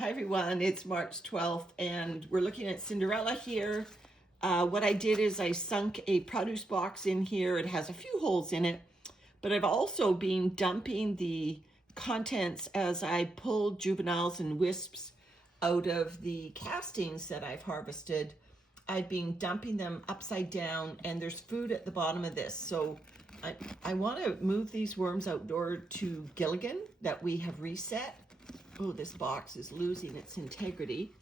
Hi everyone, it's March 12th and we're looking at Cinderella here. What I did is I sunk a produce box in here. It has a few holes in it, but I've also been dumping the contents as I pulled juveniles and wisps out of the castings that I've harvested. I've been dumping them upside down and there's food at the bottom of this. So I want to move these worms outdoor to Gilligan that we have reset. Oh, this box is losing its integrity.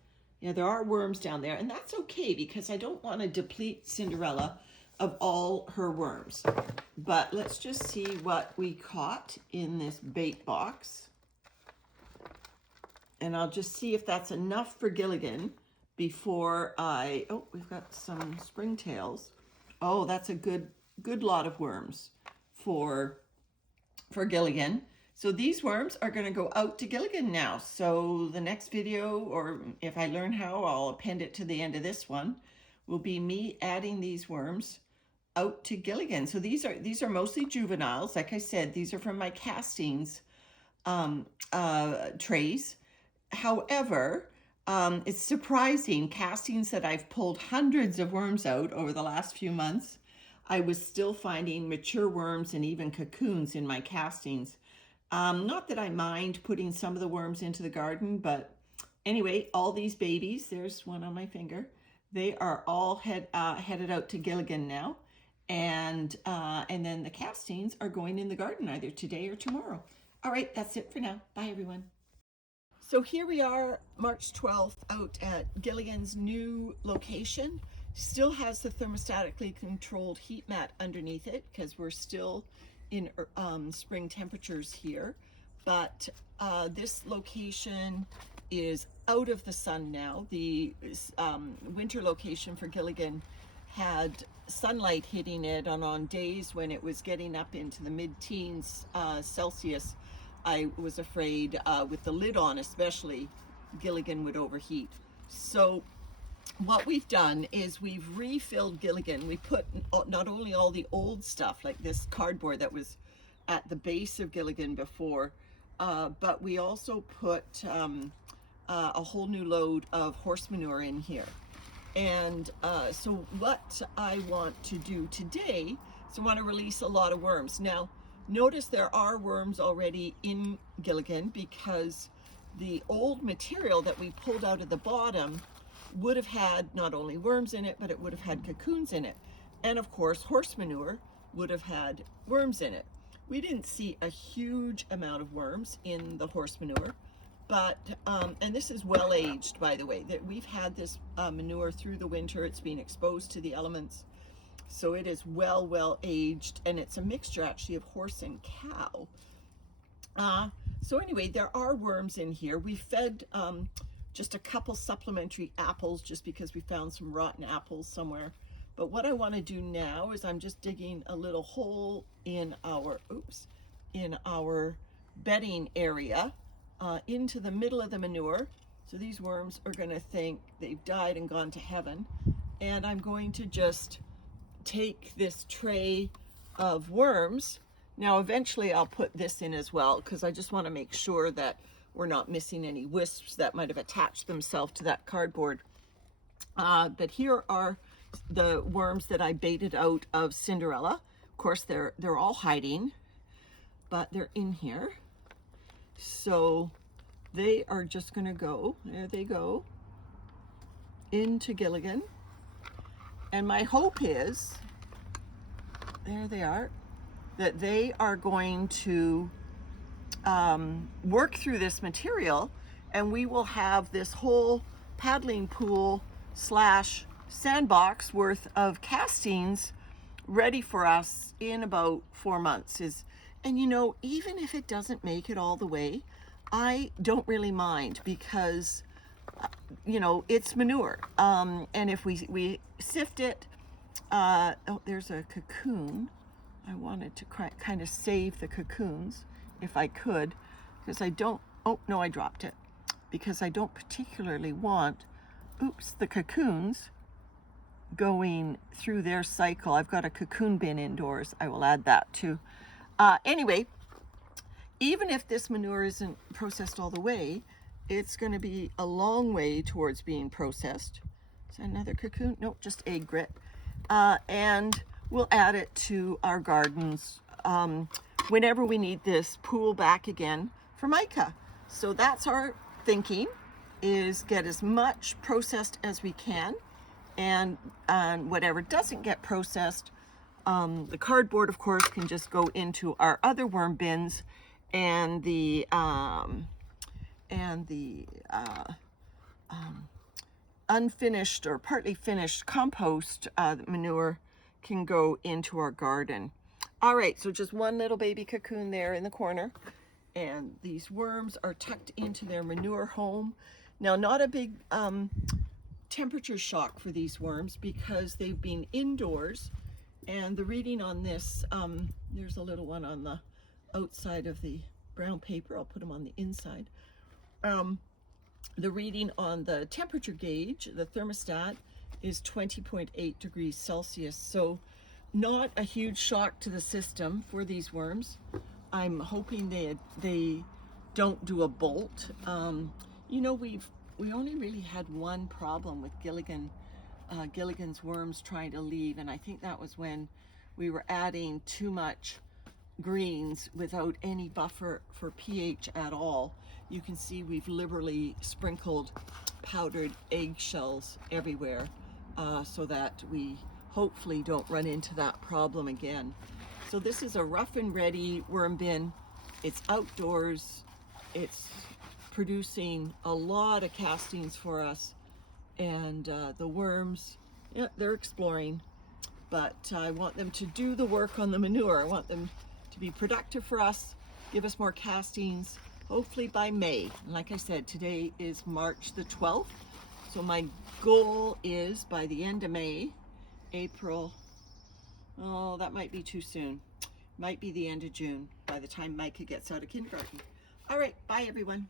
Yeah, there are worms down there, and that's okay because I don't want to deplete Cinderella of all her worms. But let's just see what we caught in this bait box. And I'll just see if that's enough for Gilligan before oh, we've got some springtails. Oh, that's a good lot of worms for Gilligan. So these worms are going to go out to Gilligan now. So the next video, or if I learn how, I'll append it to the end of this one, will be me adding these worms out to Gilligan. So these are mostly juveniles. Like I said, these are from my castings trays. However, it's surprising, castings that I've pulled hundreds of worms out over the last few months, I was still finding mature worms and even cocoons in my castings. Not that I mind putting some of the worms into the garden, but anyway, all these babies, there's one on my finger, they are all headed out to Gilligan now. And then the castings are going in the garden either today or tomorrow. All right, that's it for now. Bye, everyone. So here we are, March 12th, out at Gilligan's new location. Still has the thermostatically controlled heat mat underneath it because we're still in spring temperatures here. But this location is out of the sun now. The winter location for Gilligan had sunlight hitting it, and on days when it was getting up into the mid-teens Celsius, I was afraid with the lid on especially, Gilligan would overheat. So what we've done is we've refilled Gilligan. We put not only all the old stuff, like this cardboard that was at the base of Gilligan before, but we also put a whole new load of horse manure in here. And so what I want to do today is I want to release a lot of worms. Now, notice there are worms already in Gilligan because the old material that we pulled out of the bottom would have had not only worms in it, but it would have had cocoons in it. And of course, horse manure would have had worms in it. We didn't see a huge amount of worms in the horse manure, but, and this is well aged, by the way, that we've had this manure through the winter. It's been exposed to the elements. So it is well aged, and it's a mixture actually of horse and cow. So anyway, there are worms in here. We fed just a couple supplementary apples just because we found some rotten apples somewhere. But what I want to do now is I'm just digging a little hole in our, bedding area into the middle of the manure. So these worms are going to think they've died and gone to heaven. And I'm going to just take this tray of worms. Now eventually I'll put this in as well because I just want to make sure that we're not missing any wisps that might have attached themselves to that cardboard. But here are the worms that I baited out of Cinderella. Of course, they're all hiding, but they're in here. So they are just going to go, there they go, into Gilligan. And my hope is, there they are, that they are going to work through this material, and we will have this whole paddling pool slash sandbox worth of castings ready for us in about 4 months. And you know, even if it doesn't make it all the way, I don't really mind because you know, it's manure, and if we sift it, oh, there's a cocoon. I wanted to kind of save the cocoons if I could, because I don't, oh no, I dropped it, because I don't particularly want, the cocoons going through their cycle. I've got a cocoon bin indoors. I will add that too. Anyway, even if this manure isn't processed all the way, it's going to be a long way towards being processed. Is that another cocoon? Nope, just egg grit. And we'll add it to our gardens whenever we need this pool back again for mica. So that's our thinking, is get as much processed as we can, and whatever doesn't get processed, the cardboard of course can just go into our other worm bins, and the unfinished or partly finished compost manure can go into our garden. All right, so just one little baby cocoon there in the corner, and these worms are tucked into their manure home. Now, not a big temperature shock for these worms because they've been indoors, and the reading on this, there's a little one on the outside of the brown paper. I'll put them on the inside. The reading on the temperature gauge, the thermostat, is 20.8 degrees Celsius. So not a huge shock to the system for these worms. I'm hoping they don't do a bolt. You know, we only really had one problem with Gilligan's worms trying to leave, and I think that was when we were adding too much greens without any buffer for pH at all. You can see we've liberally sprinkled powdered eggshells everywhere, so that we hopefully don't run into that problem again. So this is a rough and ready worm bin. It's outdoors. It's producing a lot of castings for us, and the worms, yeah, they're exploring, but I want them to do the work on the manure. I want them to be productive for us, give us more castings, hopefully by May. And like I said, today is March the 12th. So my goal is by the end of May, April, oh, that might be too soon. Might be the end of June by the time Micah gets out of kindergarten. All right, bye everyone.